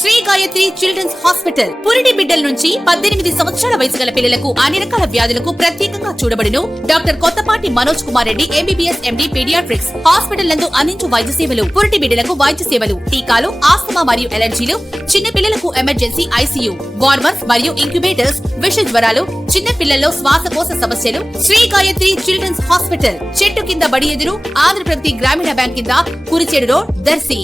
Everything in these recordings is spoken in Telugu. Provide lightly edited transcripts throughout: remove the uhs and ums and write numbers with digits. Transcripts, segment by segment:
శ్రీ గాయత్రి చిల్డ్రన్స్ హాస్పిటల్ పురిటి బిడ్డల నుంచి 18 సంవత్సరాల వయసు గల పిల్లలకు అన్ని రకాల వ్యాధులకు ప్రత్యేకంగా చూడబడును. Doctor Kothapati Manoj Kumar Reddy MBBS MD paediatrics hospital నందు అందించు వైద్య సేవలు, పురిటి బిడ్డలకు వైద్య సేవలు, టీకాలు, ఆస్తమా మరియు ఎలర్జీలు, చిన్న పిల్లలకు ఎమర్జెన్సీ ఐసీయూ, వార్మర్స్ మరియు ఇంక్యుబేటర్స్, విష జ్వరాలు, చిన్న పిల్లల్లో శ్వాసకోశ సమస్యలు. శ్రీ గాయత్రి చిల్డ్రన్స్ హాస్పిటల్ చెట్టు కింద బడి ఎదురు ఆంధ్రప్రగతి గ్రామీణ బ్యాంక్ కింద కురిచేడు రోడ్, దర్శి.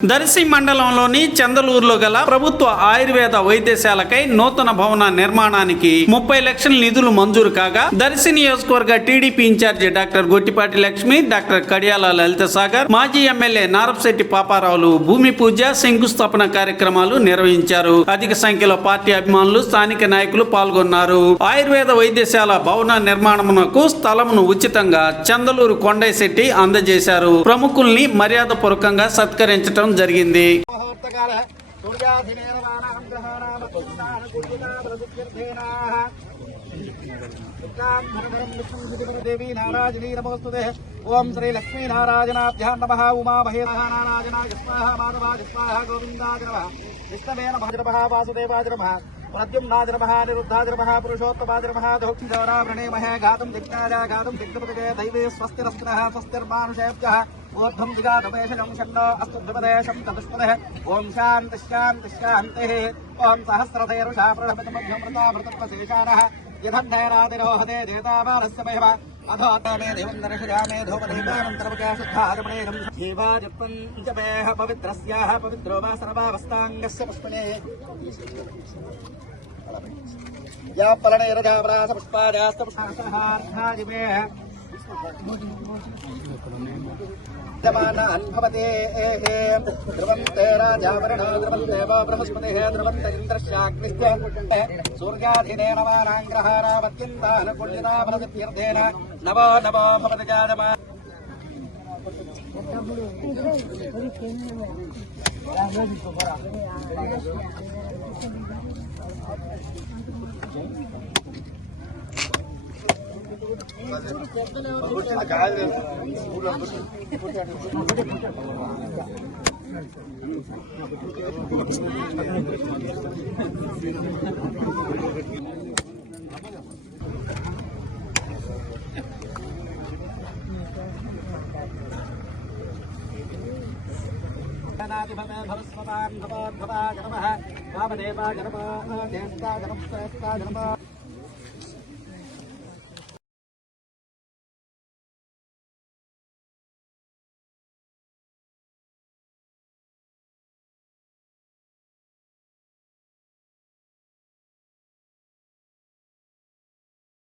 దర్శి మండలంలోని చందలూరులో గల ప్రభుత్వ ఆయుర్వేద వైద్యశాలకై నూతన భవన నిర్మాణానికి 30 లక్షల నిధులు మంజూరు కాగా దర్శి నియోజకవర్గ టీడీపీ ఇన్ఛార్జి డాక్టర్ గొట్టిపాటి లక్ష్మి, డాక్టర్ కడియాల లలిత సాగర్, మాజీ ఎమ్మెల్యే నారపశెట్టి పాపారావులు భూమి పూజ, శంకుస్థాపన కార్యక్రమాలు నిర్వహించారు. అధిక సంఖ్యలో పార్టీ అభిమానులు, స్థానిక నాయకులు పాల్గొన్నారు. ఆయుర్వేద వైద్యశాల భవన నిర్మాణమునకు స్థలమును ఉచితంగా చందలూరు కొండయ్యశెట్టి అందజేశారు. ప్రముఖుల్ని మర్యాదపూర్వకంగా సత్కరించడం జరిగింది. ఓం శ్రీ లక్ష్మీ నారాయణాభ్యాం నమః. ఉమా మహేశ్వర నారాయణాయ స్వాహా. మాధవాయ స్వాహా. గోవిందాయ నమః. విష్ణవే నమః. వాసుదేవాయ నమః. ప్రద్యుమ్నాయ నమః. నిరుద్ధాయ నమః. పురుషోత్తమాయ నమః. దౌక్షిదవరా ప్రణేమహే. గాతం దిగ్నాయ గాతం దిగ్పదగే దైవే స్వస్తిరస్తినః స్వస్తిర్మానుషేభ్యః ఊర్ధ్వం దిగాధమేషం షణ్ణో అస్తు ధ్రువదేశం తదుష్పదః. ఓం శాంతి శాంతి శాంతిః. ఓం సహస్రధైరుషా ప్రణమితమభ్యమృతామృతత్వశేషానః యథన్నేరాదిరోహదే దేతావారస్య మహిమ అధోమే దేవం దర్శయామే ధూపదీపానంతరముఖ్యాశుద్ధాగమనేనం జీవాజపంచమేహ పవిత్రస్యాః పవిత్రో వా సర్వావస్థాంగస్య పుష్పనే యా పలనైరజావరాస పుష్పాజాస్త పుష్పాసహార్ధాజిమేహ భవతే ధ్రువం తే రాజావరణో ధ్రువం దేవో బృహస్పతిః ధ్రువం త ఇంద్రశ్చాగ్నిశ్చ సూర్యాధీనేన వానాంగ్రహారావత్యంతానుకూల్యతాఫలసిద్ధ్యర్థేన నవో నవో భవతి జాయమా. భవస్వతాన్ భవద్భవాయ నమః. వామదేవాయ నమః. జ్యేష్ఠాయ నమః. శ్రేష్ఠాయ నమః.